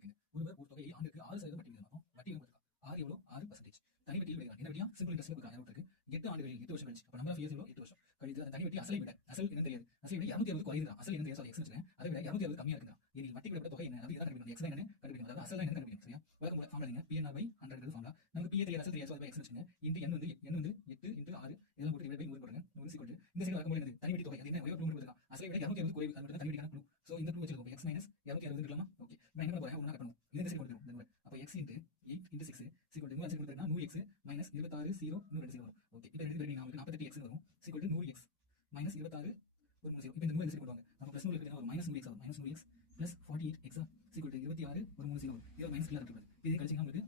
எடுத்துக்கங்க. ஒருவர் ஒரு தொகையை ஆண்டுக்கு 6% வட்டி விகிதமாகவும் வட்டி விகிதம் இருக்கா 6 எவ்வளோ 6%. தனி வட்டியில் விடுகிறார். என்ன வட்டியா? சிம்பிள் இன்ட்ரெஸ்ட் கொடுக்குறாங்க. இருக்கு 8 ஆண்டுகளில் 8 வருஷம் கழிச்சு. அப்ப நம்பர் ஆஃப் இயர்ஸ் எவ்வளோ 8 வருஷம் கழித்து அந்த தனி வட்டி அசலை விட அசல் என்ன தெரியாது. அசலை விட 260 குறையுது. அசல் என்ன தெரியாது. எக்ஸ் வச்சுக்கேன். அதை விட 260 கம்மியா இருக்குதா. எனில் வட்டி விடப்பட்ட தொகை என்ன? அது எதை கண்டுபிடிக்கணும்? எக்ஸ் என்னன்னு கண்டுபிடிக்கணும். அதாவது அசல் என்ன கண்டுபிடிக்கணும். சரியா? வழக்கம் போல ஃபார்முலா நீங்க PNR by 100 ஃபார்முலா. நமக்கு PA தெரியாது, அசல் தெரியாது. அது எக்ஸ் வச்சுக்கங்க. இன்டு n வந்து 8 இன்டு 6 இதெல்லாம் போட்டு டிவைட் பை 100 போடுங்க. 1 ஈக்குவல் டு இந்த சைடு வழக்கம் போல என்னது தனி வட்டி தொகை. அது என்ன? ஒரே ஒரு க்ளூ இருக்கா. அசலை விட 260 குறைவு. அது மட்டும் தனி வட்டிக்கான க்ளூ. சோ இந்த க்ளூ வச்சிருக்கோம். x மைனஸ் 260 இருக்கலாமா? ஓகே. நான் என்ன பண்ண போறேன்? ஒண்ணா கட் பண்ணுவோம். இது இந்த சைடு கொண்டு வந்துரும். அப்ப x into 8 into 6 equal to 100 கொடுத்தா 100x மைனஸ் 26 0 102 வரும். ஓகே. இப்போ ரெண்டு பேரும் உங்களுக்கு 48x வரும். Equal to 100x minus 26 130. இப்போ இந்த 100 சைடு கொண்டு வாங்க. அப்ப பிளஸ் 100 இருக்கு ஒரு மைனஸ் 100x ஆகும். Minus 100x plus 48x equal to 26 130 வரும். இது மைனஸ் கிளியரா இருக்கு. இது கழிச்சீங்கன்னா உங்களுக்கு